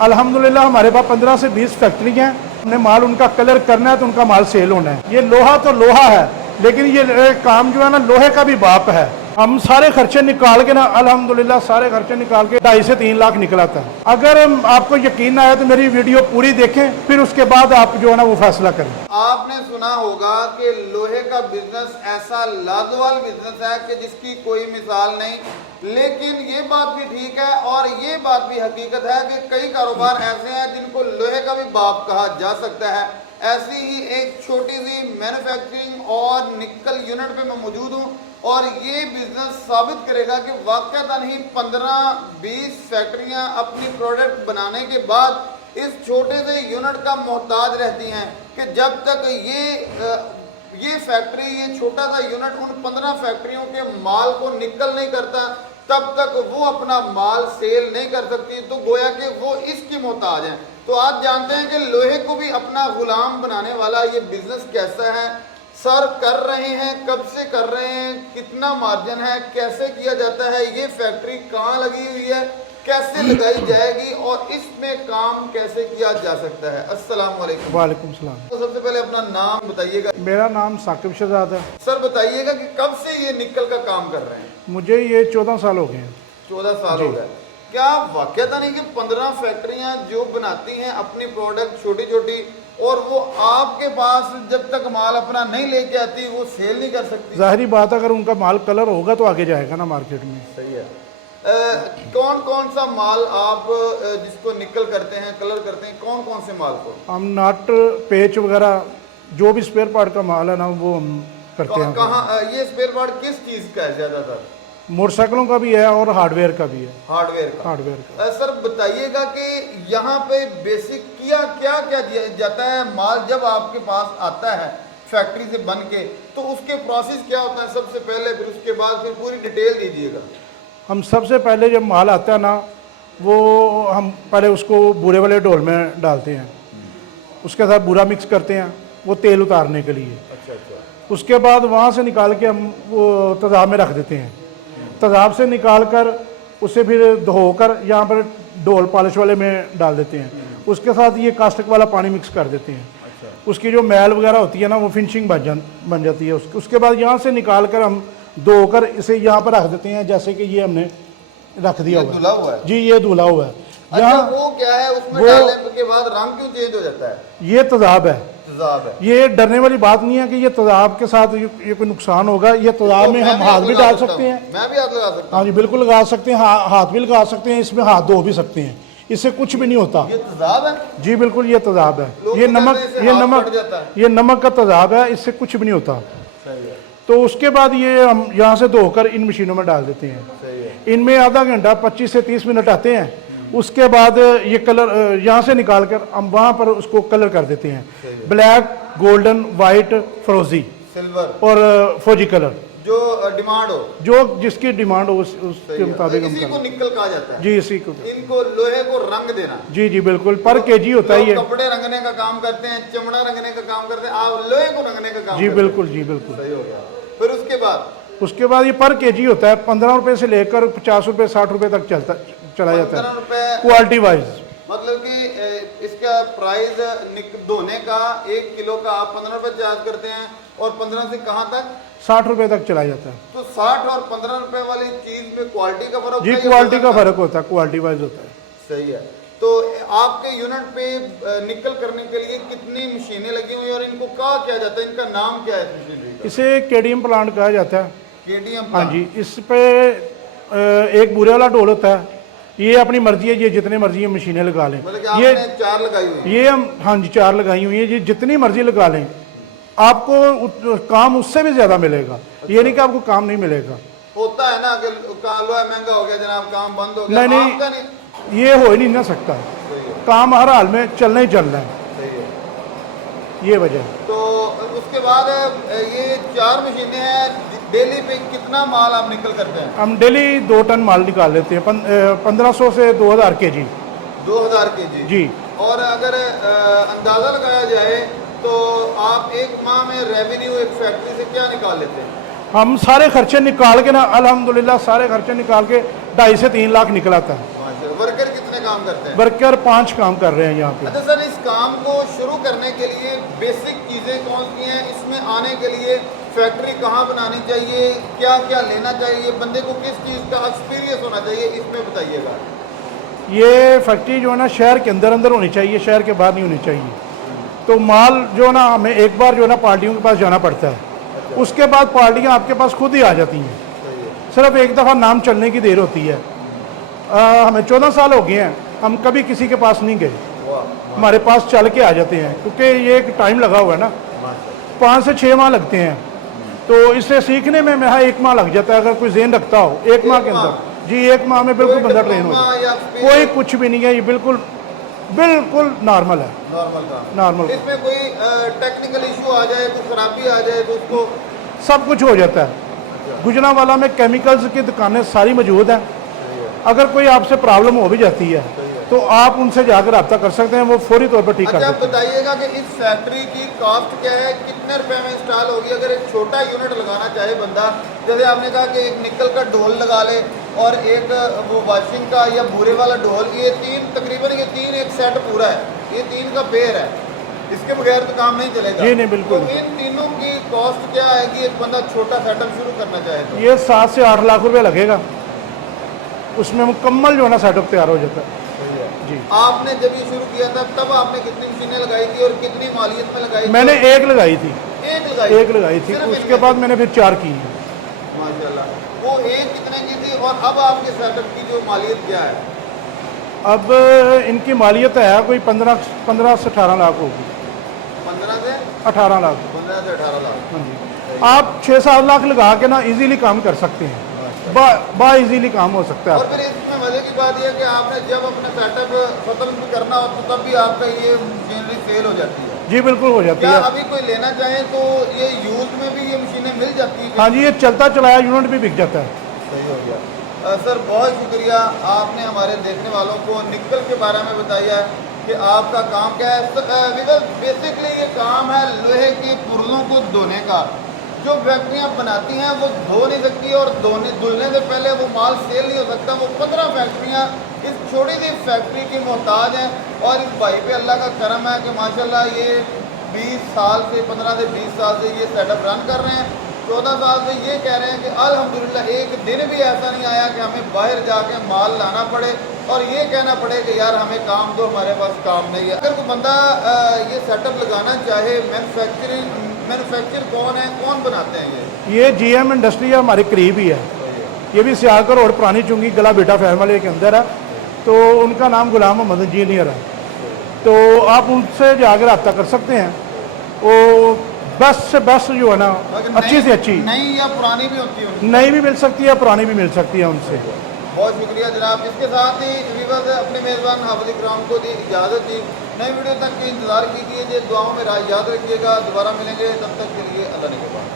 अल्हम्दुलिल्लाह हमारे पास 15 से 20 फैक्ट्री हैं। हमने माल उनका कलर करना है तो उनका माल सेल होना है। ये लोहा तो लोहा है, लेकिन ये काम जो है ना लोहे का भी बाप है। हम सारे खर्चे निकाल के ना अल्हम्दुलिल्लाह सारे खर्चे निकाल के 2.5 से 3 लाख निकला था। अगर आपको यकीन आया तो मेरी वीडियो पूरी देखें, फिर उसके बाद आप जो है ना वो फैसला करें। आपने सुना होगा कि लोहे का बिजनेस ऐसा लाजवाब बिजनेस है कि जिसकी कोई मिसाल नहीं, लेकिन ये बात भी ठीक है और ये बात भी हकीकत है कि कई कारोबार ऐसे हैं जिनको लोहे का भी बाप कहा जा सकता है। ऐसी ही एक छोटी सी मैन्युफैक्चरिंग और निकल यूनिट पे मैं मौजूद हूँ और ये बिजनेस साबित करेगा कि वाकईतन ही 15-20 फैक्ट्रियाँ अपनी प्रोडक्ट बनाने के बाद इस छोटे से यूनिट का मोहताज रहती हैं कि जब तक ये फैक्ट्री, ये छोटा सा यूनिट उन 15 फैक्ट्रियों के माल को निकल नहीं करता, तब तक वो अपना माल सेल नहीं कर सकती। तो गोया कि वो इसकी मोहताज हैं। तो आज जानते हैं कि लोहे को भी अपना गुलाम बनाने वाला ये बिजनेस कैसा है, सर कर रहे हैं, कब से कर रहे हैं, कितना मार्जिन है, कैसे किया जाता है, ये फैक्ट्री कहाँ लगी हुई है, कैसे लगाई जाएगी और इसमें काम कैसे किया जा सकता है। अस्सलाम वालेकुम। वालेकुम सलाम। तो सबसे पहले अपना नाम बताइएगा। मेरा नाम साकिब शहजाद है। सर बताइएगा कि कब से ये निकल का काम कर रहे हैं। मुझे ये 14 साल हो गए हैं। 14 साल हो गए। क्या वाकईता नहीं कि 15 फैक्ट्रियां जो बनाती हैं अपनी प्रोडक्ट छोटी छोटी और वो आपके पास जब तक माल अपना नहीं लेके आती वो सेल नहीं कर सकती। जाहिर बात अगर उनका माल कलर होगा तो आगे जाएगा ना मार्केट में। सही है। कौन कौन सा माल आप जिसको निकल करते हैं, कलर करते हैं, कौन कौन से माल को? हम नट पेच वगैरह जो भी स्पेयर पार्ट का माल है ना वो हम करते हैं। कहाँ ये स्पेयर पार्ट किस चीज का है ज्यादातर? मोटरसाइकिलों का भी है और हार्डवेयर का भी है। हार्डवेयर का। सर बताइएगा कि यहाँ पे बेसिक क्या क्या दिया जाता है माल जब आपके पास आता है फैक्ट्री से बन के, तो उसके प्रोसेस क्या होता है सबसे पहले, फिर उसके बाद फिर पूरी डिटेल दीजिएगा। हम सबसे पहले जब माल आता है ना वो हम पहले उसको बूरे वाले ढोल में डालते हैं, उसके साथ बूरा मिक्स करते हैं वो तेल उतारने के लिए। अच्छा। उसके बाद वहाँ से निकाल के हम वो तेज़ाब में रख देते हैं। तेज़ाब से निकाल कर उसे फिर धोकर यहाँ पर ढोल पॉलिश वाले में डाल देते हैं। उसके साथ ये कास्टिक वाला पानी मिक्स कर देते हैं। अच्छा। उसकी जो मैल वगैरह होती है ना वो फिनिशिंग बन जाती है। उसके बाद यहाँ से निकाल कर हम धोकर इसे यहाँ पर रख देते हैं, जैसे कि ये हमने रख दिया हुआ है। जी ये धुला हुआ है। अच्छा, वो क्या है उसमें डालने के बाद रंग क्यों चेंज हो जाता है? ये तेज़ाब है। ये डरने वाली बात नहीं है कि ये तेज़ाब के साथ ये कोई नुकसान होगा। ये तेज़ाब में हम हाथ भी डाल सकते हैं। मैं भी हाथ लगा सकता हूँ? हाँ जी बिल्कुल लगा सकते हैं, हाथ भी लगा सकते हैं, इसमें हाथ धो भी सकते हैं, इससे कुछ भी नहीं होता। ये तेज़ाब है? जी बिल्कुल ये तेज़ाब है। ये नमक का तेज़ाब है, इससे कुछ भी नहीं होता। तो उसके बाद ये हम यहाँ से धोकर इन मशीनों में डाल देते हैं। इनमें आधा घंटा 25 से 30 मिनट आते हैं। उसके बाद ये कलर यहाँ से निकाल कर हम वहाँ पर उसको कलर कर देते हैं। ब्लैक, गोल्डन, वाइट, फिरोजी, सिल्वर और फौजी कलर जो डिमांड हो, जो जिसकी डिमांड हो उसके मुताबिक इसी को निकल कहा जाता है। जी इसी को, इनको लोहे को रंग देना। जी बिल्कुल पर केजी होता है। ये कपड़े रंगने का काम करते हैं, चमड़ा रंगने का काम करते हैं, आप लोहे को रंगने का काम। जी बिल्कुल सही हो गया। फिर उसके बाद ये पर केजी होता है। 15 रुपए से लेकर 50 रुपए 60 रुपए तक चला जाता है क्वालिटी वाइज। मतलब कि इसका प्राइस धोने का 1 किलो का आप 15 रुपए चार्ज करते हैं और 15 से कहाँ तक? 60 रुपए तक चला जाता है। तो 60 और 15 रुपए वाली चीज में क्वालिटी का फर्क? जी क्वालिटी का फर्क होता है, क्वालिटी वाइज होता है। सही है। तो आपके यूनिट पे निकल करने के लिए कितनी मशीनें लगी हुई और इनको क्या किया जाता है, इनका नाम क्या है मशीनरी का? इसे केडीएम प्लांट कहा जाता है। केडीएम? हाँ जी। इस पे एक बुरे वाला ढोल होता है। ये अपनी मर्जी है, ये जितने मर्जी ये मशीनें लगा लें। मतलब ये 4 लगाई हुई? ये हम हाँ जी 4 लगाई हुई है। ये जितनी मर्जी लगा लें आपको काम उससे भी ज्यादा मिलेगा। ये नहीं कि आपको काम नहीं मिलेगा। होता है ना कि लोहा महंगा हो गया जनाब, काम बंद हो गया। नहीं, ये हो ही नहीं ना सकता। काम हर हाल में चलना ही चलना है। ये वजह। तो उसके बाद ये 4 मशीनें हैं, डेली पे कितना माल आप निकल करते हैं? हम डेली 2 टन माल निकाल लेते हैं। 1500 से 2000 केजी। 2000 केजी जी। और अगर अंदाजा लगाया जाए तो आप एक माह में रेवेन्यू एक फैक्ट्री से क्या निकाल लेते हैं? हम सारे खर्चे निकाल के ना अल्हम्दुलिल्लाह सारे खर्चे निकाल के 2.5 से 3 लाख निकला था। वर्कर कितने काम काम करते हैं? वर्कर 5 काम कर रहे हैं यहाँ पे। अच्छा सर, इस काम को शुरू करने के लिए बेसिक चीज़ें कौन सी हैं? इसमें आने के लिए फैक्ट्री कहाँ बनानी चाहिए, क्या क्या लेना चाहिए, बंदे को किस चीज़ का एक्सपीरियंस होना चाहिए, इसमें बताइएगा। ये फैक्ट्री जो है ना शहर के अंदर अंदर होनी चाहिए, शहर के बाहर नहीं होनी चाहिए। तो माल जो है ना हमें एक बार जो है ना पार्टियों के पास जाना पड़ता है, उसके बाद पार्टियाँ आपके पास खुद ही आ जाती हैं। सिर्फ एक दफ़ा नाम चलने की देर होती है। हमें 14 साल हो गए हैं, हम कभी किसी के पास नहीं गए, हमारे पास चल के आ जाते हैं, क्योंकि ये एक टाइम लगा हुआ है ना, 5 से 6 माह लगते हैं। तो इसे सीखने में मेरा 1 माह लग जाता है, अगर कोई ज़हन रखता हो 1 माह के अंदर। जी 1 माह में बिल्कुल बंदा ट्रेन हो जाए, कोई कुछ भी नहीं है, ये बिल्कुल बिल्कुल नॉर्मल है, नॉर्मल काम। नॉर्मल। इसमें कोई टेक्निकल इशू आ जाए, कोई खराबी आ जाए तो उसको सब कुछ हो जाता है। गुजरांवाला में केमिकल्स की दुकानें सारी मौजूद हैं। अगर कोई आपसे प्रॉब्लम हो भी जाती है तो आप उनसे जाकर रब्ता कर सकते हैं, वो फौरी तौर पर ठीक कर अच्छा, आप देते हैं। बताइएगा कि इस फैक्ट्री की कॉस्ट क्या है, कितने रुपए में इंस्टॉल होगी? अगर एक छोटा यूनिट लगाना चाहे बंदा, जैसे आपने कहा कि एक निकल का ढोल लगा ले और एक वो वॉशिंग का या भूरे वाला ढोल, ये 3 तकरीबन ये 3 एक सेट पूरा है, ये 3 का पेयर है, इसके बगैर तो काम नहीं चलेगा। जी नहीं, बिल्कुल। तो इन तीनों की कॉस्ट क्या है कि एक बंदा छोटा सेटअप शुरू करना चाहे तो? ये 7 से 8 लाख रुपए लगेगा, उसमें मुकम्मल जो है ना सेटअप तैयार हो जाता है। जी, आपने जब ये शुरू किया था तब आपने कितनी मशीनें लगाई थी और कितनी मालियत में लगाई थी? मैंने एक लगाई थी, एक लगाई एक लगाई थी, सिर्फ उसके एक बाद मैंने फिर 4 की हैं। माशाल्लाह। वो एक कितने की थी और अब आपके सेटअप की जो मालियत क्या है? अब इनकी मालियत है कोई 15 से 18 लाख होगी। 15 से 18 लाख। 18 लाख। हाँ जी, आप 6-7 लाख लगा के ना इजीली काम कर सकते हैं, बा इजीली काम हो सकता है। और फिर इसमें मजे की बात यह है कि आपने जब अपना सेटअप खत्म भी करना हो तो तब भी आपका ये मशीनरी सेल हो जाती है? जी बिल्कुल हो जाती क्या है। अभी कोई लेना चाहे तो ये यूज में भी ये मशीनें मिल जाती हैं? हाँ जी, ये चलता चलाया यूनिट भी बिक जाता है। सही हो गया। सर बहुत शुक्रिया, आपने हमारे देखने वालों को निकल के बारे में बताया कि आपका काम क्या है। बेसिकली ये काम है लोहे की पुर्जों को धोने का। जो फैक्ट्रियाँ बनाती हैं वो धो नहीं सकती और धुलने से पहले वो माल सेल नहीं हो सकता। वो 15 फैक्ट्रियाँ इस छोटी सी फैक्ट्री की मोहताज हैं और इस भाई पे अल्लाह का करम है कि माशाल्लाह ये 20 साल से 15 से 20 साल से ये सेटअप रन कर रहे हैं। 14 साल से ये कह रहे हैं कि अल्हम्दुलिल्लाह एक दिन भी ऐसा नहीं आया कि हमें बाहर जाके माल लाना पड़े और ये कहना पड़े कि यार हमें काम दो, हमारे पास काम नहीं है। अगर कोई बंदा ये सेटअप लगाना चाहे, मैन्युफैक्चर कौन है, कौन बनाते हैं ये GM इंडस्ट्री हमारे करीब ही है। ये भी सियालकोट रोड पुरानी चुंगी गला बेटा फैमिली के अंदर है। तो उनका नाम गुलाम मोहम्मद इंजीनियर है, तो आप उनसे जाकर रब्ता कर सकते हैं। वो बेस्ट से बेस्ट जो है ना, अच्छी से अच्छी नई या पुरानी भी होती है? नई भी मिल सकती है, पुरानी भी मिल सकती है उनसे। बहुत शुक्रिया जनाब। इसके साथ ही व्यूअर्स अपने मेज़बान हाफिज़ इकराम को दी इजाज़त दी। नई वीडियो तक के इंतज़ार कीजिए, दुआओं में राज याद रखिएगा। दोबारा मिलेंगे, तब तक के लिए अल्लाह ने के बाद।